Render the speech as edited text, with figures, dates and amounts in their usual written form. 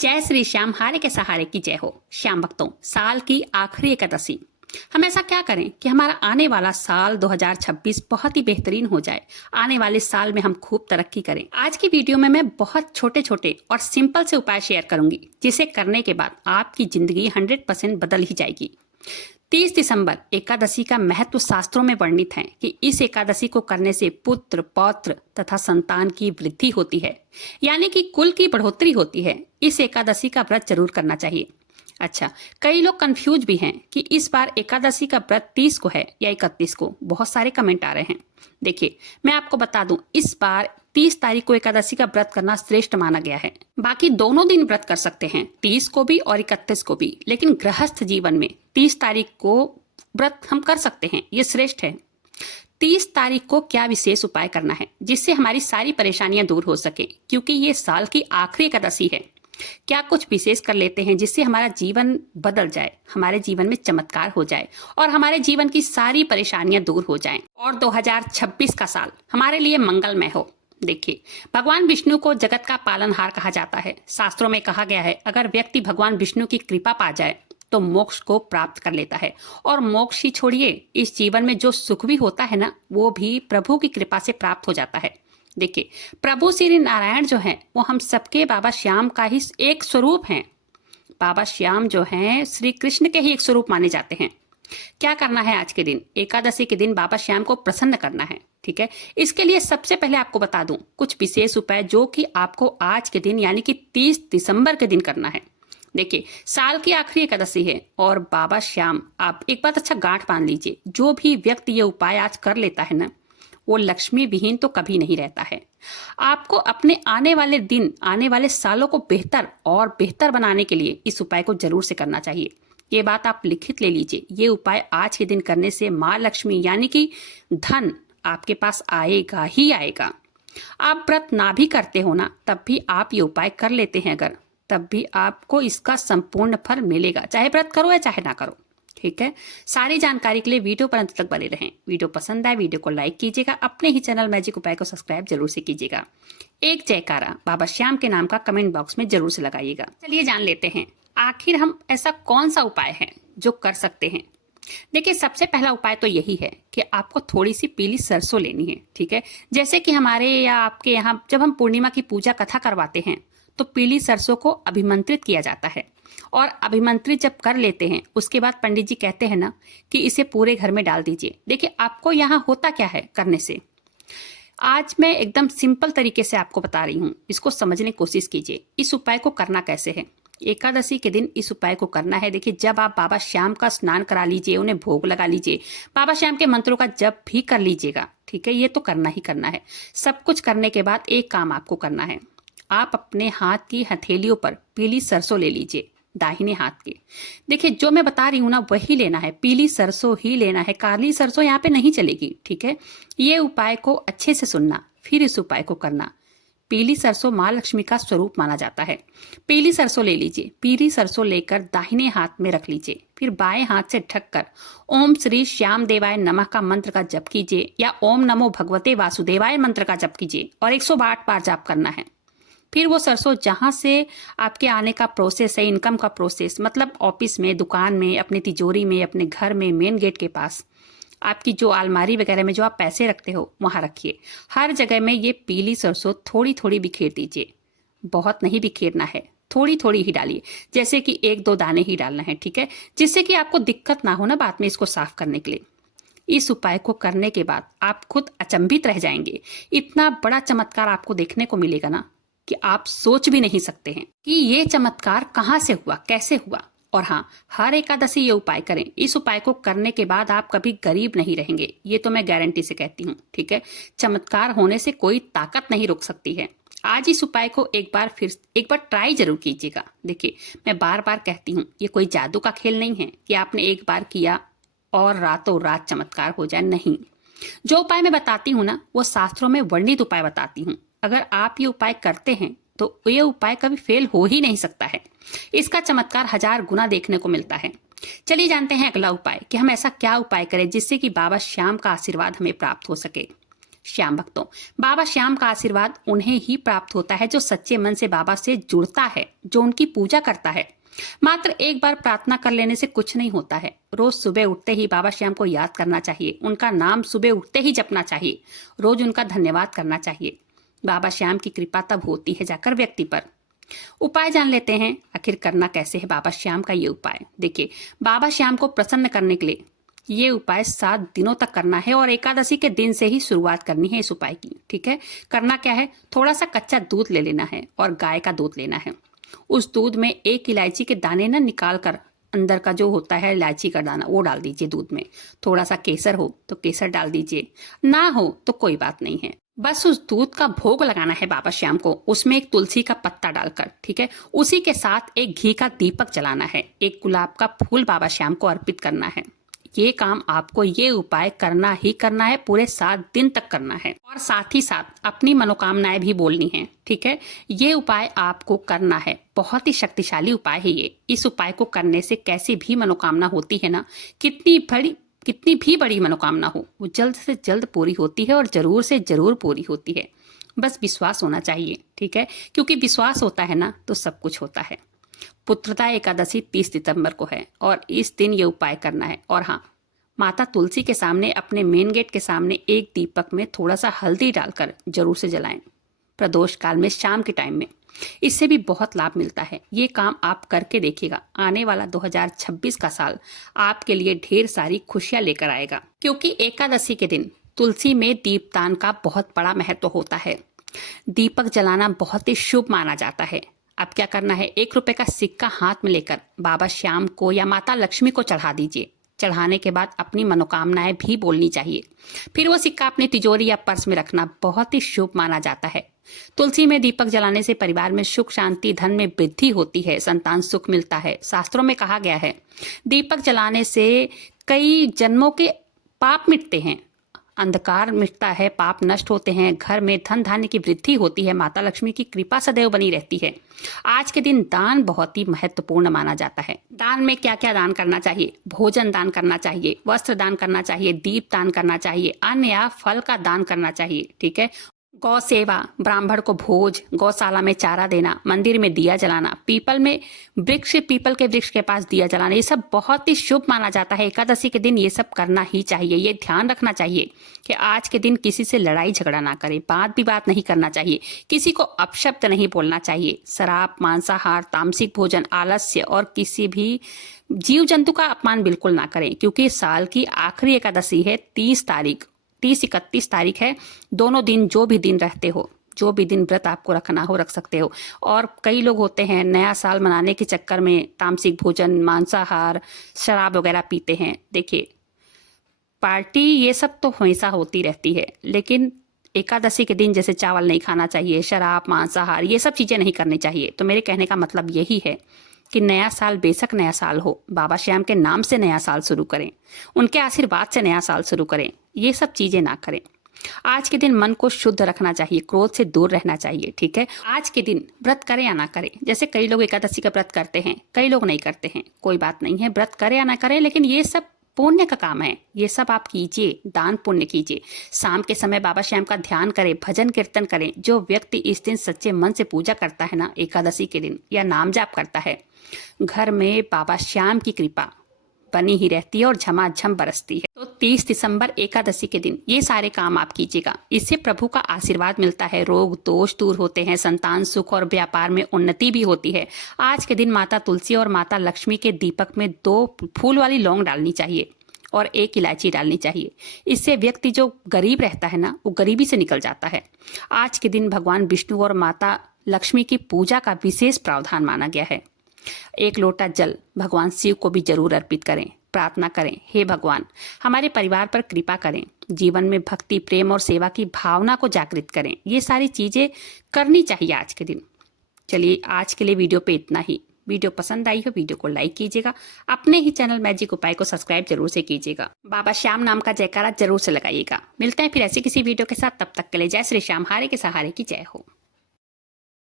जय श्री श्याम, हारे के सहारे की जय हो। श्याम भक्तों, साल की आखिरी एकादशी, हम ऐसा क्या करें कि हमारा आने वाला साल 2026 बहुत ही बेहतरीन हो जाए। आने वाले साल में हम खूब तरक्की करें। आज की वीडियो में मैं बहुत छोटे छोटे और सिंपल से उपाय शेयर करूंगी, जिसे करने के बाद आपकी जिंदगी 100% बदल ही जाएगी। 30 दिसंबर एकादशी का महत्व शास्त्रों में वर्णित है कि इस एकादशी को करने से पुत्र, पौत्र तथा संतान की वृद्धि होती है, यानी कि कुल की बढ़ोतरी होती है। इस एकादशी का व्रत जरूर करना चाहिए। अच्छा, कई लोग कंफ्यूज भी हैं कि इस बार एकादशी का व्रत 30 को है या 31 को। बहुत सारे कमेंट आ रहे हैं। देखिए, मैं आपको बता दूं, इस बार 30 तारीख को एकादशी का व्रत करना श्रेष्ठ माना गया है। बाकी दोनों दिन व्रत कर सकते हैं, 30 को भी और 31 को भी, लेकिन गृहस्थ जीवन में 30 तारीख को व्रत हम कर सकते हैं, ये श्रेष्ठ है। 30 तारीख को क्या विशेष उपाय करना है जिससे हमारी सारी परेशानियां दूर हो सके, क्योंकि ये साल की आखिरी एकादशी है। क्या कुछ विशेष कर लेते हैं जिससे हमारा जीवन बदल जाए, हमारे जीवन में चमत्कार हो जाए और हमारे जीवन की सारी परेशानियां दूर हो जाएं और 2026 का साल हमारे लिए मंगलमय हो। देखिए, भगवान विष्णु को जगत का पालनहार कहा जाता है। शास्त्रों में कहा गया है, अगर व्यक्ति भगवान विष्णु की कृपा पा जाए तो मोक्ष को प्राप्त कर लेता है। और मोक्ष ही छोड़िए, इस जीवन में जो सुख भी होता है ना, वो भी प्रभु की कृपा से प्राप्त हो जाता है। देखिए, प्रभु श्री नारायण जो हैं, वो हम सबके बाबा श्याम का ही एक स्वरूप हैं। बाबा श्याम जो हैं, श्री कृष्ण के ही एक स्वरूप माने जाते हैं। क्या करना है आज के दिन? एकादशी के दिन बाबा श्याम को प्रसन्न करना है। ठीक है, इसके लिए सबसे पहले आपको बता दूं कुछ विशेष उपाय जो कि आपको आज के दिन यानी कि 30 दिसंबर के दिन करना है। देखिए, साल की आखिरी एकादशी है और बाबा श्याम, आप एक बात अच्छा गांठ बांध लीजिए, जो भी व्यक्ति ये उपाय आज कर लेता है ना, वो लक्ष्मी विहीन तो कभी नहीं रहता है। आपको अपने आने वाले दिन, आने वाले सालों को बेहतर और बेहतर बनाने के लिए इस उपाय को जरूर से करना चाहिए। ये बात आप लिखित ले लीजिए। ये उपाय आज के दिन करने से माँ लक्ष्मी यानी कि धन आपके पास आएगा ही आएगा। आप व्रत ना भी करते हो ना, तब भी आप ये उपाय कर लेते हैं अगर, तब भी आपको इसका संपूर्ण फल मिलेगा, चाहे व्रत करो या चाहे ना करो। ठीक है, सारी जानकारी के लिए वीडियो पर अंत तक बने रहें। वीडियो पसंद आए वीडियो को लाइक कीजिएगा, अपने ही चैनल मैजिक उपाय को सब्सक्राइब जरूर से कीजिएगा। एक जयकारा बाबा श्याम के नाम का कमेंट बॉक्स में जरूर से लगाइएगा। चलिए जान लेते हैं आखिर हम ऐसा कौन सा उपाय है जो कर सकते हैं। देखिए, सबसे पहला उपाय तो यही है कि आपको थोड़ी सी पीली सरसों लेनी है। ठीक है, जैसे कि हमारे या आपके यहाँ जब हम पूर्णिमा की पूजा कथा करवाते हैं तो पीली सरसों को अभिमंत्रित किया जाता है, और अभिमंत्रित जब कर लेते हैं उसके बाद पंडित जी कहते हैं ना कि इसे पूरे घर में डाल दीजिए। देखिए, आपको यहाँ होता क्या है करने से, आज मैं एकदम सिंपल तरीके से आपको बता रही हूँ, इसको समझने की कोशिश कीजिए। इस उपाय को करना कैसे है? एकादशी के दिन इस उपाय को करना है। देखिए, जब आप बाबा श्याम का स्नान करा लीजिए, उन्हें भोग लगा लीजिए, बाबा श्याम के मंत्रों का जप भी कर लीजिएगा। ठीक है, ये तो करना ही करना है। सब कुछ करने के बाद एक काम आपको करना है, आप अपने हाथ की हथेलियों पर पीली सरसों ले लीजिए, दाहिने हाथ के। देखिए, जो मैं बता रही हूँ ना वही लेना है, पीली सरसों ही लेना है, काली सरसों यहाँ पे नहीं चलेगी। ठीक है, ये उपाय को अच्छे से सुनना, फिर इस उपाय को करना। पीली सरसों माँ लक्ष्मी का स्वरूप माना जाता है। पीली सरसों ले लीजिए, पीली सरसों लेकर दाहिने हाथ में रख लीजिए, फिर बाएं हाथ से ढककर ओम श्री श्याम देवाय नमः का मंत्र का जप कीजिए, या ओम नमो भगवते वासुदेवाय मंत्र का जप कीजिए, और 108 बार जाप करना है। फिर वो सरसों जहाँ से आपके आने का प्रोसेस है, इनकम का प्रोसेस, मतलब ऑफिस में, दुकान में, अपने तिजोरी में, अपने घर में, मेन गेट के पास, आपकी जो अलमारी वगैरह में जो आप पैसे रखते हो वहाँ रखिए। हर जगह में ये पीली सरसों थोड़ी थोड़ी बिखेर दीजिए, बहुत नहीं बिखेरना है, थोड़ी थोड़ी ही डालिए, जैसे कि 1-2 दाने ही डालना है। ठीक है, जिससे कि आपको दिक्कत ना हो ना बाद में इसको साफ करने के लिए। इस उपाय को करने के बाद आप खुद अचंभित रह जाएंगे। इतना बड़ा चमत्कार आपको देखने को मिलेगा ना कि आप सोच भी नहीं सकते हैं कि ये चमत्कार कहाँ से हुआ, कैसे हुआ। और हाँ, हर एकादशी ये उपाय करें। इस उपाय को करने के बाद आप कभी गरीब नहीं रहेंगे, ये तो मैं गारंटी से कहती हूँ। ठीक है, चमत्कार होने से कोई ताकत नहीं रोक सकती है। आज इस उपाय को एक बार ट्राई जरूर कीजिएगा। देखिए, मैं बार बार कहती हूँ, ये कोई जादू का खेल नहीं है कि आपने एक बार किया और रातों रात चमत्कार हो जाए। नहीं, जो उपाय मैं बताती हूँ ना, वो शास्त्रों में वर्णित उपाय बताती हूँ। अगर आप ये उपाय करते हैं तो ये उपाय कभी फेल हो ही नहीं सकता है। इसका चमत्कार 1000 गुना देखने को मिलता है। चलिए जानते हैं अगला उपाय कि हम ऐसा क्या उपाय करें जिससे कि बाबा श्याम का आशीर्वाद हमें प्राप्त हो सके। श्याम भक्तों, बाबा श्याम का आशीर्वाद उन्हें ही प्राप्त होता है जो सच्चे मन से बाबा से जुड़ता है, जो उनकी पूजा करता है। मात्र एक बार प्रार्थना कर लेने से कुछ नहीं होता है। रोज सुबह उठते ही बाबा श्याम को याद करना चाहिए, उनका नाम सुबह उठते ही जपना चाहिए, रोज उनका धन्यवाद करना चाहिए। बाबा श्याम की कृपा तब होती है जाकर व्यक्ति पर। उपाय जान लेते हैं, आखिर करना कैसे है बाबा श्याम का ये उपाय। देखिए, बाबा श्याम को प्रसन्न करने के लिए ये उपाय 7 दिनों तक करना है और एकादशी के दिन से ही शुरुआत करनी है इस उपाय की। ठीक है, करना क्या है, थोड़ा सा कच्चा दूध ले लेना है और गाय का दूध लेना है। उस दूध में 1 इलायची के दाने ना निकाल कर, अंदर का जो होता है इलायची का दाना वो डाल दीजिए दूध में। थोड़ा सा केसर हो तो केसर डाल दीजिए, ना हो तो कोई बात नहीं है। बस उस दूध का भोग लगाना है बाबा श्याम को, उसमें एक तुलसी का पत्ता डालकर। ठीक है, उसी के साथ एक घी का दीपक जलाना है, एक गुलाब का फूल बाबा श्याम को अर्पित करना है। ये काम आपको, ये उपाय करना ही करना है, पूरे 7 दिन तक करना है और साथ ही साथ अपनी मनोकामनाएं भी बोलनी है। ठीक है, ये उपाय आपको करना है, बहुत ही शक्तिशाली उपाय है ये। इस उपाय को करने से कैसी भी मनोकामना होती है ना, कितनी भी बड़ी मनोकामना हो, वो जल्द से जल्द पूरी होती है और जरूर से जरूर पूरी होती है। बस विश्वास होना चाहिए। ठीक है, क्योंकि विश्वास होता है ना तो सब कुछ होता है। पुत्रदा एकादशी 30 सितंबर को है और इस दिन ये उपाय करना है। और हाँ, माता तुलसी के सामने, अपने मेन गेट के सामने एक दीपक में थोड़ा सा हल्दी डालकर जरूर से जलाएं, प्रदोष काल में, शाम के टाइम में। इससे भी बहुत लाभ मिलता है। ये काम आप करके देखिएगा, आने वाला 2026 का साल आपके लिए ढेर सारी खुशियां लेकर आएगा। क्योंकि एकादशी के दिन तुलसी में दीपदान का बहुत बड़ा महत्व होता है। दीपक जलाना बहुत ही शुभ माना जाता है। अब क्या करना है, 1 रुपए का सिक्का हाथ में लेकर बाबा श्याम को या माता लक्ष्मी को चढ़ा दीजिए। चढ़ाने के बाद अपनी मनोकामनाएं भी बोलनी चाहिए। फिर वो सिक्का अपनी तिजोरी या पर्स में रखना बहुत ही शुभ माना जाता है। तुलसी में दीपक जलाने से परिवार में सुख शांति, धन में वृद्धि होती है, संतान सुख मिलता है। शास्त्रों में कहा गया है, दीपक जलाने से कई जन्मों के पाप मिटते हैं, अंधकार मिटता है, पाप नष्ट होते हैं, घर में धन धान्य की वृद्धि होती है, माता लक्ष्मी की कृपा सदैव बनी रहती है। आज के दिन दान बहुत ही महत्वपूर्ण माना जाता है। दान में क्या क्या दान करना चाहिए, भोजन दान करना चाहिए, वस्त्र दान करना चाहिए, दीप दान करना चाहिए, अन्न या फल का दान करना चाहिए। ठीक है, गौ सेवा, ब्राह्मण को भोज, गौशाला में चारा देना, मंदिर में दिया जलाना, पीपल के वृक्ष के पास दिया जलाना, ये सब बहुत ही शुभ माना जाता है। एकादशी के दिन ये सब करना ही चाहिए। ये ध्यान रखना चाहिए कि आज के दिन किसी से लड़ाई झगड़ा ना करें, बात नहीं करना चाहिए, किसी को अपशब्द नहीं बोलना चाहिए, शराब, मांसाहार, तामसिक भोजन, आलस्य और किसी भी जीव जंतु का अपमान बिल्कुल ना करें। क्योंकि साल की आखिरी एकादशी है, 30-31 तारीख है। दोनों दिन, जो भी दिन रहते हो, जो भी दिन व्रत आपको रखना हो रख सकते हो। और कई लोग होते हैं नया साल मनाने के चक्कर में तामसिक भोजन, मांसाहार, शराब वगैरह पीते हैं। देखिए, पार्टी ये सब तो हमेशा होती रहती है, लेकिन एकादशी के दिन जैसे चावल नहीं खाना चाहिए, शराब, मांसाहार, ये सब चीज़ें नहीं करनी चाहिए। तो मेरे कहने का मतलब यही है कि नया साल बेशक नया साल हो, बाबा श्याम के नाम से नया साल शुरू करें, उनके आशीर्वाद से नया साल शुरू करें, ये सब चीजें ना करें। आज के दिन मन को शुद्ध रखना चाहिए, क्रोध से दूर रहना चाहिए। ठीक है, आज के दिन व्रत करें या ना करें, जैसे कई लोग एकादशी का व्रत करते हैं, कई लोग नहीं करते हैं, कोई बात नहीं है, व्रत करें या ना करें, लेकिन ये सब पुण्य का काम है, ये सब आप कीजिए, दान पुण्य कीजिए। शाम के समय बाबा श्याम का ध्यान करें, भजन कीर्तन करें। जो व्यक्ति इस दिन सच्चे मन से पूजा करता है ना, एकादशी के दिन, या नाम जाप करता है, घर में बाबा श्याम की कृपा बनी ही रहती है और झमाझम बरसती है। तो 30 दिसंबर एकादशी के दिन ये सारे काम आप कीजिएगा, इससे प्रभु का आशीर्वाद मिलता है, रोग दोष दूर होते हैं, संतान सुख और व्यापार में उन्नति भी होती है। आज के दिन माता तुलसी और माता लक्ष्मी के दीपक में 2 फूल वाली लौंग डालनी चाहिए और 1 इलायची डालनी चाहिए। इससे व्यक्ति जो गरीब रहता है ना, वो गरीबी से निकल जाता है। आज के दिन भगवान विष्णु और माता लक्ष्मी की पूजा का विशेष प्रावधान माना गया है। 1 लोटा जल भगवान शिव को भी जरूर अर्पित करें, प्रार्थना करें, हे भगवान हमारे परिवार पर कृपा करें, जीवन में भक्ति, प्रेम और सेवा की भावना को जागृत करें। ये सारी चीजें करनी चाहिए आज के दिन। चलिए, आज के लिए वीडियो पे इतना ही। वीडियो पसंद आई हो, वीडियो को लाइक कीजिएगा, अपने ही चैनल मैजिक उपाय को सब्सक्राइब जरूर से कीजिएगा, बाबा श्याम नाम का जयकारा जरूर से लगाइएगा। मिलते हैं फिर ऐसी किसी वीडियो के साथ, तब तक के लिए जय श्री श्याम, हारे के सहारे की जय हो।